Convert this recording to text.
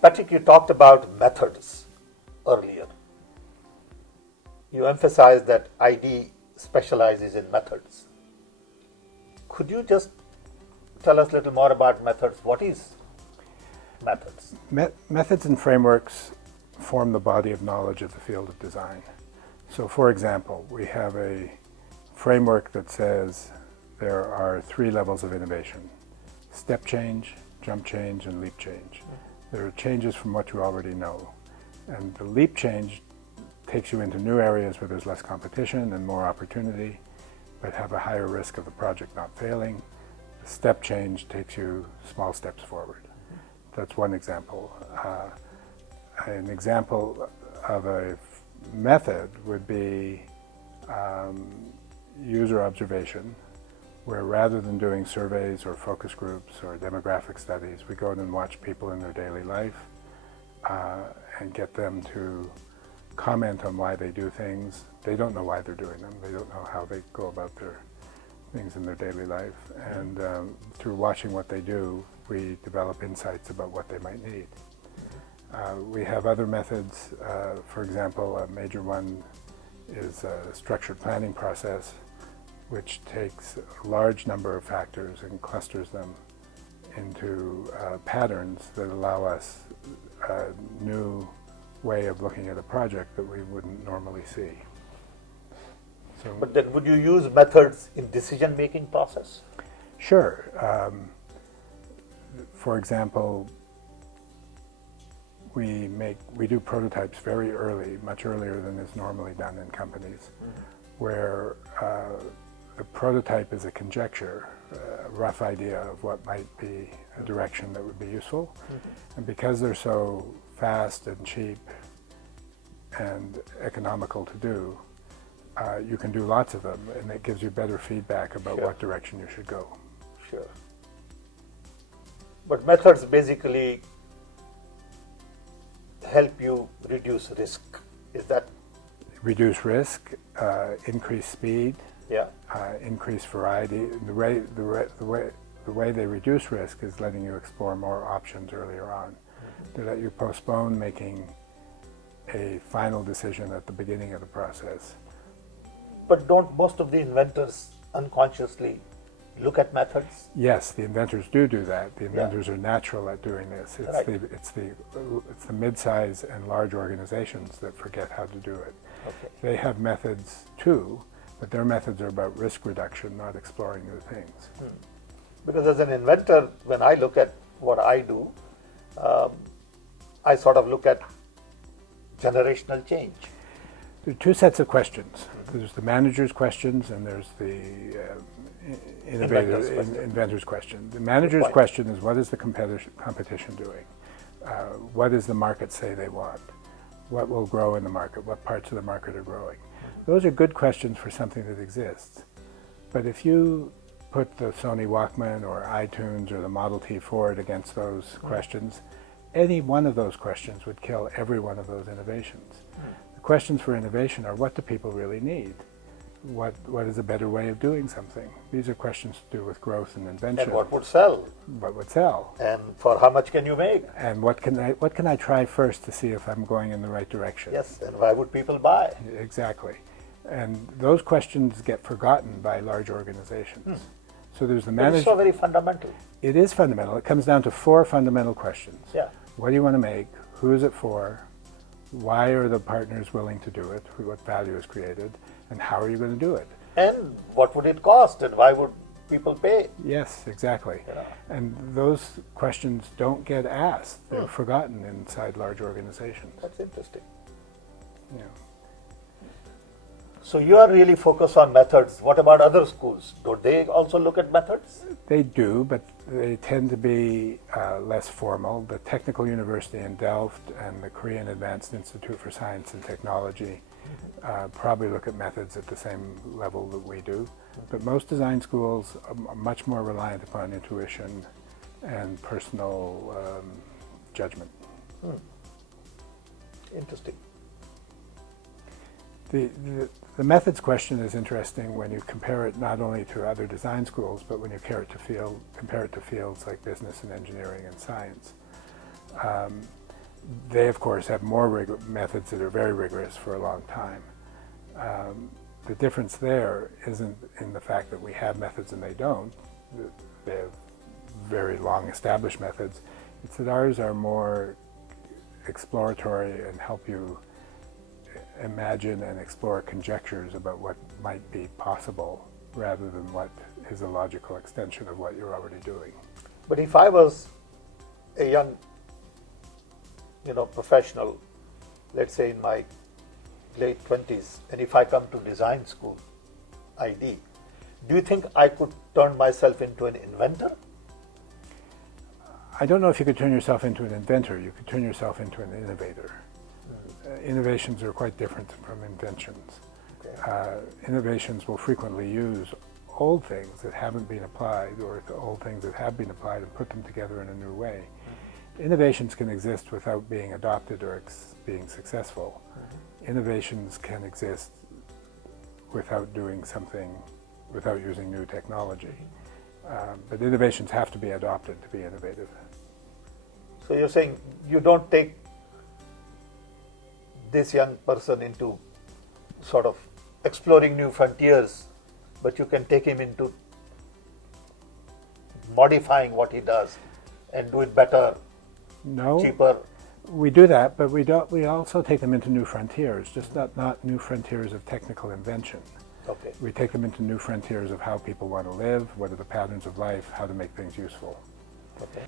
Patrick, you talked about methods earlier. You emphasized that ID specializes in methods. Could you just tell us a little more about methods? What is methods? Methods and frameworks form the body of knowledge of the field of design. So for example, we have a framework that says there are 3 levels of innovation: step change, jump change, and leap change. There are changes from what you already know. And the leap change takes you into new areas where there's less competition and more opportunity, but have a higher risk of the project not failing. The step change takes you small steps forward. That's one example. An example of a method would be user observation, where rather than doing surveys or focus groups or demographic studies, we go in and watch people in their daily life and get them to comment on why they do things. They don't know why they're doing them. They don't know how they go about their things in their daily life. And through watching what they do, we develop insights about what they might need. We have other methods. For example, a major one is a structured planning process, which takes a large number of factors and clusters them into patterns that allow us a new way of looking at a project that we wouldn't normally see. So, but then would you use methods in decision-making process? Sure. For example, we do prototypes very early, much earlier than is normally done in companies, where the prototype is a conjecture, a rough idea of what might be a direction that would be useful. And because they're so fast and cheap and economical to do, you can do lots of them, and it gives you better feedback about what direction you should go. Sure. But methods basically help you reduce risk. Is that? Reduce risk, increase speed, Yeah. increase variety. The way they reduce risk is letting you explore more options earlier on. They let you postpone making a final decision at the beginning of the process. But don't most of the inventors unconsciously look at methods? Yes, the inventors do that. The inventors are natural at doing this. It's Right. it's the mid-size and large organizations that forget how to do it. Okay. They have methods too, but their methods are about risk reduction, not exploring new things. Because as an inventor, when I look at what I do, I sort of look at generational change. There are 2 sets of questions. There's the manager's questions and there's the inventor's question. The manager's question is, what is the competition doing? What does the market say they want? What will grow in the market? What parts of the market are growing? Those are good questions for something that exists. But if you put the Sony Walkman or iTunes or the Model T Ford against those questions, any one of those questions would kill every one of those innovations. The questions for innovation are, what do people really need? What is a better way of doing something? These are questions to do with growth and invention. And what would sell? What would sell? And for how much can you make? And what can I try first to see if I'm going in the right direction? Yes, and why would people buy? Exactly. And those questions get forgotten by large organizations. So there's the manager. It's so very fundamental. It is fundamental. It comes down to 4 fundamental questions. Yeah. What do you want to make? Who is it for? Why are the partners willing to do it? What value is created? And how are you going to do it? And what would it cost? And why would people pay? Yes, exactly. Yeah. And those questions don't get asked. They're forgotten inside large organizations. That's interesting. Yeah. So you are really focused on methods. What about other schools? Don't they also look at methods? They do, but they tend to be less formal. The Technical University in Delft and the Korean Advanced Institute for Science and Technology probably look at methods at the same level that we do. But most design schools are much more reliant upon intuition and personal judgment. Interesting. The methods question is interesting when you compare it not only to other design schools, but when you compare it to fields like business and engineering and science. They, of course, have more methods that are very rigorous for a long time. The difference there isn't in the fact that we have methods and they don't. They have very long established methods. It's that ours are more exploratory and help you imagine and explore conjectures about what might be possible rather than what is a logical extension of what you're already doing. But if I was a young, professional, let's say in my late 20s, and if I come to design school, ID, do you think I could turn myself into an inventor? I don't know if you could turn yourself into an inventor. You could turn yourself into an innovator. Innovations are quite different from inventions. Okay. Innovations will frequently use old things that haven't been applied or old things that have been applied and put them together in a new way. Innovations can exist without being adopted or being successful. Innovations can exist without doing something, without using new technology. But innovations have to be adopted to be innovative. So you're saying you don't take this young person into sort of exploring new frontiers, but you can take him into modifying what he does and do it better, No, cheaper. we do that, but we don't. We also take them into new frontiers, just not new frontiers of technical invention. Okay. We take them into new frontiers of how people want to live, what are the patterns of life, how to make things useful. Okay.